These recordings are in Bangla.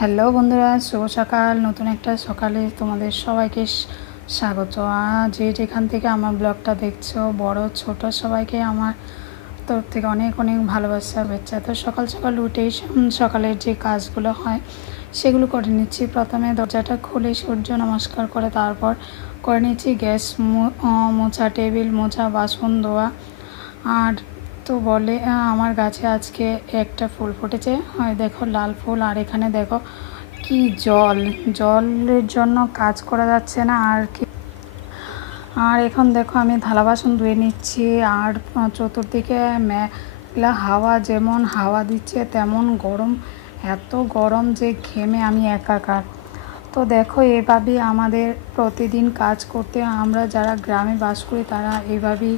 হ্যালো বন্ধুরা, শুভ সকাল। নতুন একটা সকালে তোমাদের সবাইকে স্বাগত। যে যেখান থেকে আমার ব্লগটা দেখছো, বড় ছোট সবাইকে আমার তরফ থেকে অনেক অনেক ভালোবাসা শুভেচ্ছা। তো সকাল সকাল উঠেই সকালের যে কাজগুলো হয় সেগুলো করে নিচ্ছি। প্রথমে দরজাটা খুলে সূর্য নমস্কার করে তারপর করে নিচ্ছি গ্যাস মোছা, টেবিল মোছা, বাসন ধোয়া। আর তো বলে আমার গাছে আজকে একটা ফুল ফুটেছে, হয় দেখো লাল ফুল। আর এখানে দেখো কি জলের জন্য কাজ করা যাচ্ছে না আর কি। আর এখন দেখো আমি থালা বাসন ধুয়ে নিচ্ছি। আর চতুর্দিকে মেঘলা হাওয়া, যেমন হাওয়া দিচ্ছে তেমন গরম, এত গরম যে ঘেমে আমি একাকার। তো দেখো এভাবেই আমাদের প্রতিদিন কাজ করতে, আমরা যারা গ্রামে বাস করি তারা এভাবেই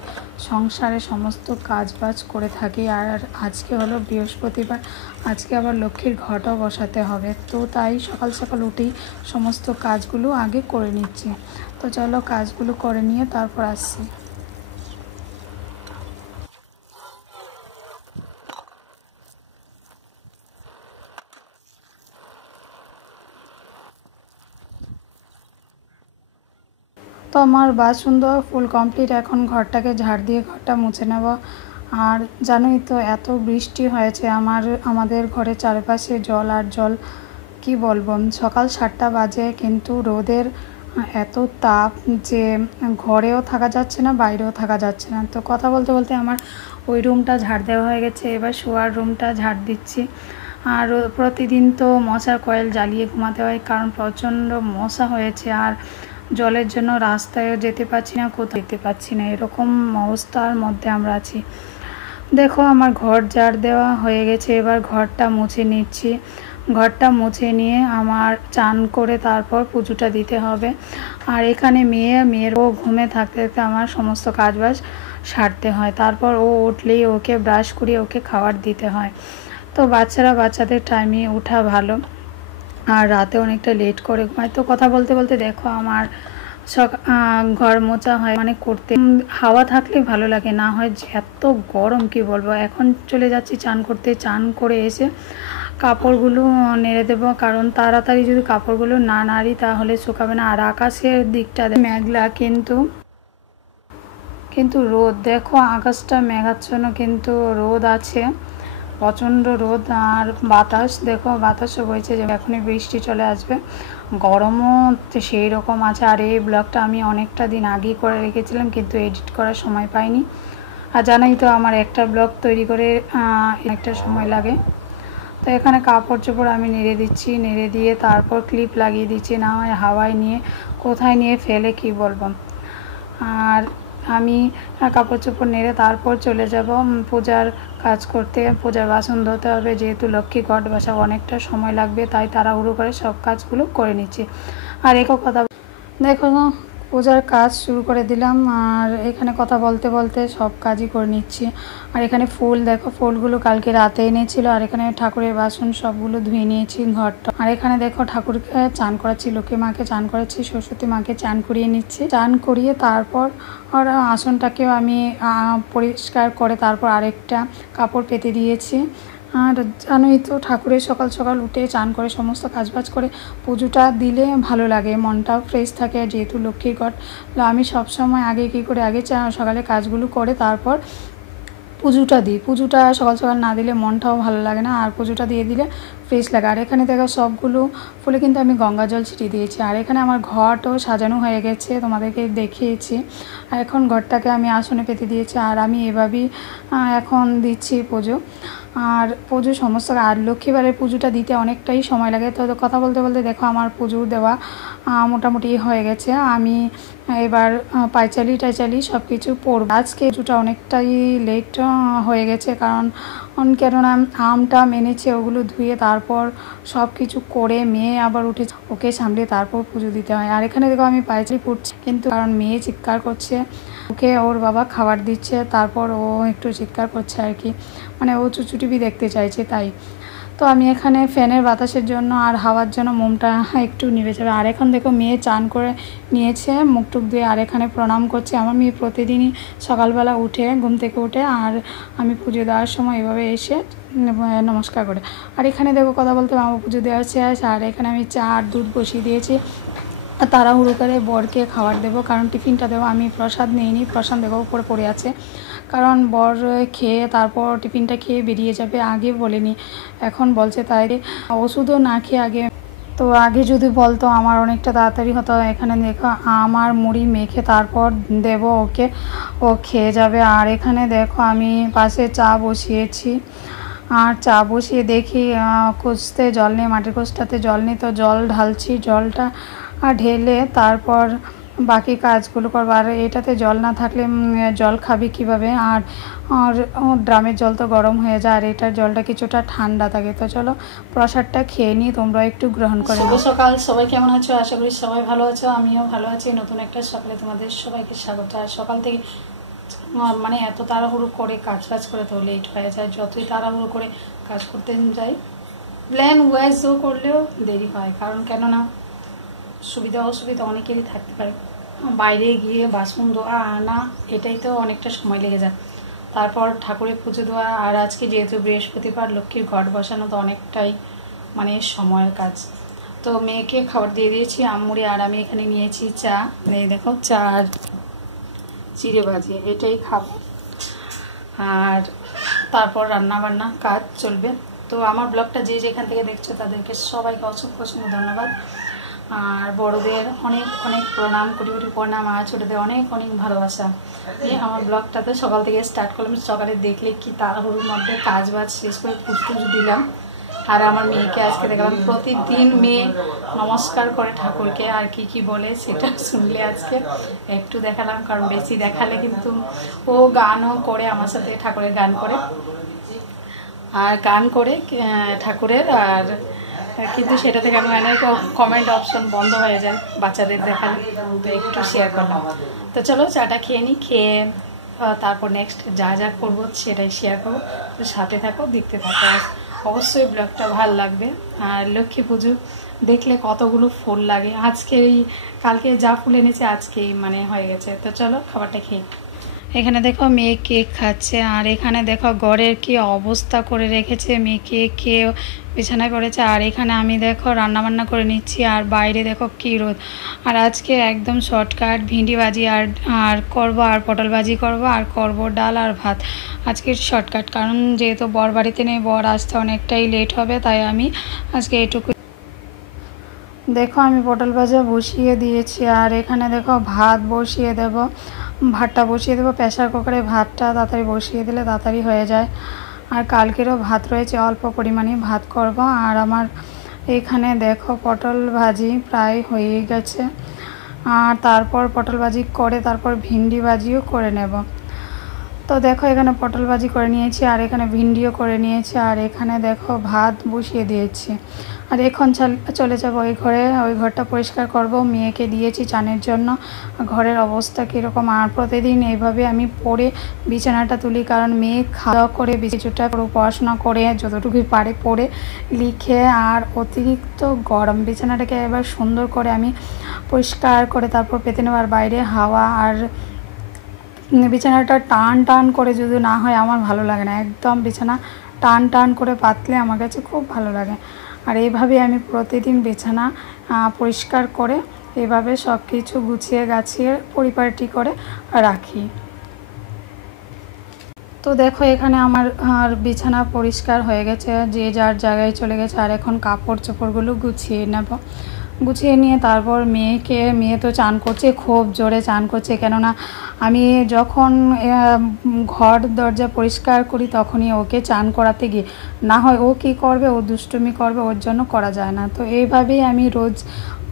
সংসারে সমস্ত কাজবাজ করে থাকি। আর আজকে হলো বৃহস্পতিবার, আজকে আবার লক্ষ্মীর ঘটও বসাতে হবে। তো তাই সকাল সকাল উঠেই সমস্ত কাজগুলো আগে করে নিচ্ছি। তো চলো কাজগুলো করে নিয়ে তারপর আসছি। তো আমার বাসন ধোয়া ফুল কমপ্লিট। এখন ঘরটাকে ঝাড় দিয়ে ঘরটা মুছে নেব। আর জানোই তো এত বৃষ্টি হয়েছে, আমাদের ঘরের চারপাশে জল আর জল। কি বলবো, সকাল 7টা বাজে কিন্তু রোদের এত তাপ যে ঘরেও থাকা যাচ্ছে না, বাইরেও থাকা যাচ্ছে না। তো কথা বলতে বলতে আমার ওই রুমটা ঝাড় দেওয়া হয়ে গেছে, এবার শোয়ার রুমটা ঝাড় দিচ্ছি। আর প্রতিদিন তো মশার কয়েল জ্বালিয়ে ঘুমাতে হয়, কারণ প্রচণ্ড মশা হয়েছে। আর জলের জন্য রাস্তায়ও যেতে পারছি না, কোথাও যেতে পারছি না, এরকম অবস্থার মধ্যে আমরা আছি। দেখো আমার ঘর ঝাড় দেওয়া হয়ে গেছে, এবার ঘরটা মুছে নিচ্ছি। ঘরটা মুছে নিয়ে আমার চান করে তারপর পুজোটা দিতে হবে। আর এখানে মেয়ের ও ঘুমে থাকতে থাকতে আমার সমস্ত কাজবাজ সারতে হয়। তারপর ও উঠলেই ওকে ব্রাশ করিয়ে ওকে খাবার দিতে হয়। তো বাচ্চাদের টাইমে ওঠা ভালো। আর রাতে অনেকটা লেট করে ঘুমায়। তো কথা বলতে বলতে দেখো আমার ঘর মোছা হয়, মানে করতে হাওয়া থাকলে ভালো লাগে, না হয় এত গরম কি বলবো। এখন চলে যাচ্ছি চান করতে। চান করে এসে কাপড়গুলো নেড়ে দেবো, কারণ তাড়াতাড়ি যদি কাপড়গুলো না নাড়ি তাহলে শুকাবে না। আর আকাশের দিকটা মেঘলা, কিন্তু রোদ দেখো, আকাশটা মেঘাচ্ছন্ন কিন্তু রোদ আছে, প্রচণ্ড রোদ। আর বাতাস দেখো, বাতাসও বইছে যে এখনই বৃষ্টি চলে আসবে। গরমও সেই রকম আছে। আর এই ব্লগটা আমি অনেকটা দিন আগেই করে রেখেছিলাম, কিন্তু এডিট করার সময় পাইনি। আর জানাই তো আমার একটা ব্লগ তৈরি করে একটা সময় লাগে। তো এখানে কাপড় চোপড় আমি নেড়ে দিচ্ছি, নেড়ে দিয়ে তারপর ক্লিপ লাগিয়ে দিচ্ছি, না হয় হাওয়ায় নিয়ে কোথায় নিয়ে ফেলে কি বলবো। আর আমি কাপড় চোপড় নেড়ে তারপর চলে যাব পূজার কাজ করতে। পূজার বাসন ধুতে হবে, যেহেতু লক্ষ্মী ঘট বসা অনেকটা সময় লাগবে, তাই তাড়াহুড়ো করে সব কাজগুলো করে নিচ্ছি। আর একও কথা দেখো, পূজার কাজ শুরু করে দিলাম। আর এখানে কথা বলতে বলতে সব কাজই করে নিচ্ছি। আর এখানে ফুল দেখো, ফুলগুলো কালকে রাতে এনেছিল। আর এখানে ঠাকুরের বাসন সবগুলো ধুয়ে নিয়েছি ঘরটা। আর এখানে দেখো ঠাকুরকে চান করাচ্ছি, লক্ষ্মী মাকে চান করাচ্ছি, সরস্বতী মাকে চান করিয়ে নিচ্ছি। চান করিয়ে তারপর আর আসনটাকেও আমি পরিষ্কার করে তারপর আরেকটা কাপড় পেতে দিয়েছি। আর জানোই তো ঠাকুরের সকাল সকাল উঠে চান করে সমস্ত কাজবাজ করে পুজোটা দিলে ভালো লাগে, মনটাও ফ্রেশ থাকে, যেহেতু লক্ষ্মীর ঘট। আমি সবসময় আগে কী করে, আগে সকালে কাজগুলো করে তারপর পুজোটা দিই। পুজোটা সকাল সকাল না দিলে মনটাও ভালো লাগে না, আর পুজোটা দিয়ে দিলে ফ্রেশ লাগে। আর এখানে দেখো সবগুলো ফুলে কিন্তু আমি গঙ্গা জল ছিটিয়ে দিয়েছি। আর এখানে আমার ঘরটাও সাজানো হয়ে গেছে, তোমাদেরকে দেখিয়েছি। আর এখন ঘরটাকে আমি আসনে পেতে দিয়েছি। আর আমি এভাবেই এখন দিচ্ছি পুজো। আর পুজো সমস্ত, আর লক্ষ্মীবারের পুজোটা দিতে অনেকটাই সময় লাগে। তো কথা বলতে বলতে দেখো আমার পুজো দেওয়া মোটামুটি হয়ে গেছে। আমি এবার পাঁচালি সব কিছু পড়ব। আজকে পুজোটা অনেকটাই লেট হয়ে গেছে, কারণ কেননা আমটা এনেছে, ওগুলো ধুয়ে তারপর সব কিছু করে মেয়ে আবার উঠে ওকে সামলে তারপর পুজো দিতে হয়। আর এখানে দেখো আমি পাঁচালি পড়ছি, কিন্তু কারণ মেয়ে চিৎকার করছে, ওকে ওর বাবা খাবার দিচ্ছে, তারপর ও একটু চিৎকার করছে আর কি, মানে ও চুচুটিভি দেখতে চাইছে তাই। তো আমি এখানে ফ্যানের বাতাসের জন্য আর হাওয়ার জন্য মোমটা একটু নিভে যাবে। আর এখন দেখো মেয়ে চান করে নিয়েছে, মুখ টুক দিয়ে। আর এখানে প্রণাম করছে। আমার মেয়ে প্রতিদিনই সকালবেলা উঠে ঘুম থেকে উঠে, আর আমি পুজো দেওয়ার সময় এভাবে এসে নমস্কার করে। আর এখানে দেখো কথা বলতে মা পুজো দেওয়া শেষ। আর এখানে আমি চা আর দুধ বসিয়ে দিয়েছি। তাড়াহুড়ো করে বরকে খাবার দেবো, কারণ টিফিনটা দেবো। আমি প্রসাদ নিইনি, প্রসাদ দেবো উপরে পড়ে আছে, কারণ বর খেয়ে তারপর টিফিনটা খেয়ে বেরিয়ে যাবে। আগে বলেনি, এখন বলছে, তাই ওষুধও না খেয়ে আগে। তো আগে যদি বলতো আমার অনেকটা তাড়াতাড়ি হতো। এখানে দেখো আমার মুড়ি মেখে তারপর দেব ওকে, ও খেয়ে যাবে। আর এখানে দেখো আমি পাশে চা বসিয়েছি। আর চা বসিয়ে দেখি কষতে জল নেই, মাটির কষটাতে জল নেই, তো জল ঢালছি। জলটা ঢেলে তারপর বাকি কাজগুলো করবো। আর এটাতে জল না থাকলে জল খাবি কীভাবে? আর ড্রামের জল তো গরম হয়ে যায়, আর এটার জলটা কিছুটা ঠান্ডা থাকে। তো চলো প্রসাদটা খেয়ে নিই, তোমরা একটু গ্রহণ করো। শুভ সকাল, সবাই কেমন আছো? আশা করি সবাই ভালো আছো, আমিও ভালো আছি। নতুন একটা সকালে তোমাদের সবাইকে স্বাগত। আর সকাল থেকে মানে এত তাড়াহুড়ো করে কাজ করে তো লেট হয়ে যায়। যতই তাড়াহুড়ো করে কাজ করতে যাই, প্ল্যান ওয়াইজও করলেও দেরি হয়। কারণ কেননা সুবিধা অসুবিধা অনেকেরই থাকতে পারে। বাইরে গিয়ে বাসন ধোয়া আনা, এটাই তো অনেকটা সময় লেগে যায়। তারপর ঠাকুরের পুজো দেওয়া, আর আজকে যেহেতু বৃহস্পতিবার লক্ষ্মীর ঘট বসানো, তো অনেকটাই মানে সময়ের কাজ। তো মেয়েকে খাবার দিয়ে দিয়েছি আম্মুরে, আর আমি এখানে নিয়েছি চা। এই দেখো চা আর চিড়ে ভাজি, এটাই খাবো। আর তারপর রান্না বান্না কাজ চলবে। তো আমার ব্লগটা যে যেখান থেকে দেখছো তাদেরকে সবাইকে অসংখ্য অসংখ্য ধন্যবাদ। আর বড়দের অনেক অনেক প্রণাম, কোটি কোটি প্রণাম। আর ছোটদের অনেক অনেক ভালোবাসা। এই আমার ব্লগটাতে সকাল থেকে স্টার্ট করলাম। সকালে দেখলে কি তাড়াহুড়োর মধ্যে কাজ বাজ শেষ করে পুজো দিলাম। আর আমার মেয়েকে আজকে দেখলাম প্রতিদিন মেয়ে নমস্কার করে ঠাকুরকে, আর কি কি বলে সেটা শুনলে আজকে একটু দেখালাম, কারণ বেশি দেখালে কিন্তু ও গানও করে আমার সাথে, ঠাকুরের গান করে, আর গান করে ঠাকুরের। আর কিন্তু সেটা থেকে আমি অনেক কমেন্ট অপশন বন্ধ হয়ে যায় বাচ্চাদের দেখালে, তো একটু শেয়ার করলাম। তো চলো চাটা খেয়ে নিই, খেয়ে তারপর নেক্সট যা যা করবো সেটাই শেয়ার করবো। তো সাথে থাকো, দেখতে থাকো, অবশ্যই ব্লগটা ভালো লাগবে। আর লক্ষ্মী পুজো দেখলে কতগুলো ফুল লাগে, আজকেই কালকে যা ফুল এনেছে আজকেই মানে হয়ে গেছে। তো চলো খাবারটা খেয়ে। এখানে দেখো মেয়ে কেক খাচ্ছে, আর এখানে দেখো ঘরের কি অবস্থা করে রেখেছে। মেয়ে কেক খেয়ে বিছানায় পড়েছে, আর এখানে আমি দেখো রান্নাবান্না করে নিচ্ছি। আর বাইরে দেখো কী রোদ। আর আজকে একদম শর্টকাট ভিন্ডি ভাজি আর করবো, আর পটল ভাজি করবো, আর করবো ডাল আর ভাত। আজকে শর্টকাট, কারণ যেহেতু বর বাড়িতে নেই, বর আসতে অনেকটাই লেট হবে, তাই আমি আজকে এটুকু। দেখো আমি পটল ভাজা বসিয়ে দিয়েছি, আর এখানে দেখো ভাত বসিয়ে দেব। ভাতটা বসিয়ে দেবো প্রেসার কুকারে। ভাতটা তাড়াতাড়ি বসিয়ে দিলে তাড়াতাড়ি হয়ে যায়। আর কালকেরও ভাত রয়েছে, অল্প পরিমাণে ভাত করব। আর আমার এখানে দেখো পটল ভাজি প্রায় হয়ে গেছে। আর তারপর পটল ভাজি করে তারপর ভিন্ডি ভাজিও করে নেব। তো দেখো এখানে পটল ভাজি করে নিয়েছি, আর এখানে ভিন্ডিও করে নিয়েছি, আর এখানে দেখো ভাত বসিয়ে দিয়েছি। আর এখন চলে যাব ওই ঘরে, ওই ঘরটা পরিষ্কার করব। মেয়েকে দিয়েছি চানের জন্য। ঘরের অবস্থা কীরকম। আর প্রতিদিন এইভাবে আমি পড়ে বিছানাটা তুলি, কারণ মেয়ে খাওয়া করে কিছুটা পড়াশোনা করে যতটুকুই পারে পড়ে লিখে। আর অতিরিক্ত গরম, বিছানাটাকে এবার সুন্দর করে আমি পরিষ্কার করে তারপর পেতে নেওয়ার বাইরে হাওয়া। আর বিছানাটা টান টান করে যদি না হয় আমার ভালো লাগে না। একদম বিছানা টান টান করে পাতলে আমার কাছে খুব ভালো লাগে। আর এইভাবে আমি প্রতিদিন বিছানা পরিষ্কার করে এভাবে সব কিছু গুছিয়ে গাছিয়ে পরিপাটি করে রাখি। তো দেখো এখানে আমার বিছানা পরিষ্কার হয়ে গেছে, যে যার জায়গায় চলে গেছে। আর এখন কাপড় চোপড়গুলো গুছিয়ে নেব। গুছিয়ে নিয়ে তারপর মেয়ে তো চান করছে, খুব জোরে চান করছে। কেননা আমি যখন ঘর দরজা পরিষ্কার করি তখনই ওকে চান করাতে গিয়ে, না হয় ও কী করবে, ও দুষ্টুমি করবে, ওর জন্য করা যায় না। তো এইভাবেই আমি রোজ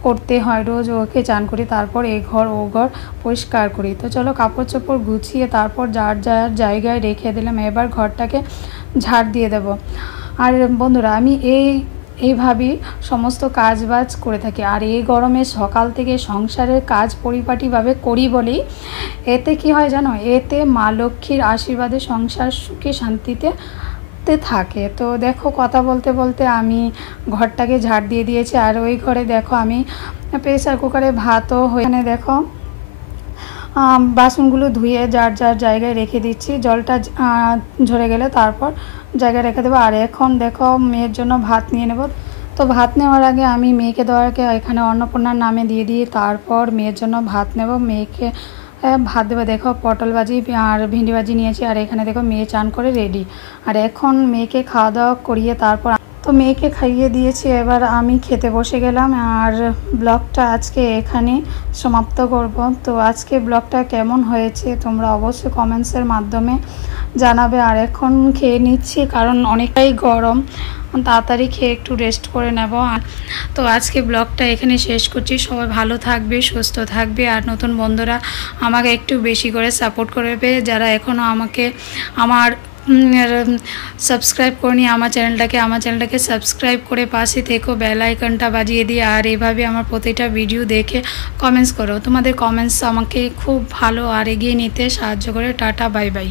করতে হয়, রোজ ওকে চান করি, তারপর এই ঘর ও ঘর পরিষ্কার করি। তো চলো কাপড় চোপড় গুছিয়ে তারপর যার যার জায়গায় রেখে দিলাম। এবার ঘরটাকে ঝাড় দিয়ে দেব। আর বন্ধুরা আমি এইভাবেই সমস্ত কাজ বাজ করে থাকি। আর এই গরমে সকাল থেকে সংসারের কাজ পরিপাটিভাবে করি বলেই এতে কি হয় জানো, এতে মা লক্ষ্মীর আশীর্বাদে সংসার সুখে শান্তিতে থাকে। তো দেখো কথা বলতে বলতে আমি ঘরটাকে ঝাড় দিয়ে দিয়েছি। আর ওই ঘরে দেখো আমি প্রেসার কুকারে ভাতও হয়ে, দেখো বাসনগুলো ধুয়ে যার যার জায়গায় রেখে দিচ্ছি, জলটা ঝরে গেলে তারপর জায়গায় রেখে দেবো। আর এখন দেখো মেয়ের জন্য ভাত নিয়ে নেব। তো ভাত নেওয়ার আগে আমি মেয়েকে দেওয়াকে এখানে অন্নপূর্ণার নামে দিয়ে দিই, তারপর মেয়ের জন্য ভাত নেব। মেয়েকে ভাত দেবো। দেখো পটল ভাজি আর ভেন্ডি ভাজি নিয়েছি, আর এখানে দেখো মেয়ে চান করে রেডি। আর এখন মেয়েকে খাওয়া দাওয়া করিয়ে তারপর তো মেয়েকে খাইয়ে দিয়েছি, এবার আমি খেতে বসে গেলাম। আর ব্লগটা আজকে এখানে সমাপ্ত করব। তো আজকে ব্লগটা কেমন হয়েছে তোমরা অবশ্যই কমেন্টসের মাধ্যমে জানাবে। আর এখন খেয়ে নিচ্ছি কারণ অনেকটাই গরম, তাড়াতাড়ি খেয়ে একটু রেস্ট করে নেব। তো আজকে ব্লগটা এখানে শেষ করছি। সবাই ভালো থাকবে, সুস্থ থাকবে, আর নতুন বন্ধুরা আমাকে একটু বেশি করে সাপোর্ট করবে। যারা এখনও আমাকে আমার সাবস্ক্রাইব করিনি আমার চ্যানেলটাকে সাবস্ক্রাইব করে পাশে থেকো, বেল আইকনটা বাজিয়ে দিয়ে। আর এভাবে আমার প্রতিটা ভিডিও দেখে কমেন্টস করো। তোমাদের কমেন্টস আমাকে খুব ভালো আর এগিয়ে নিতে সাহায্য করে। Tata, bye bye.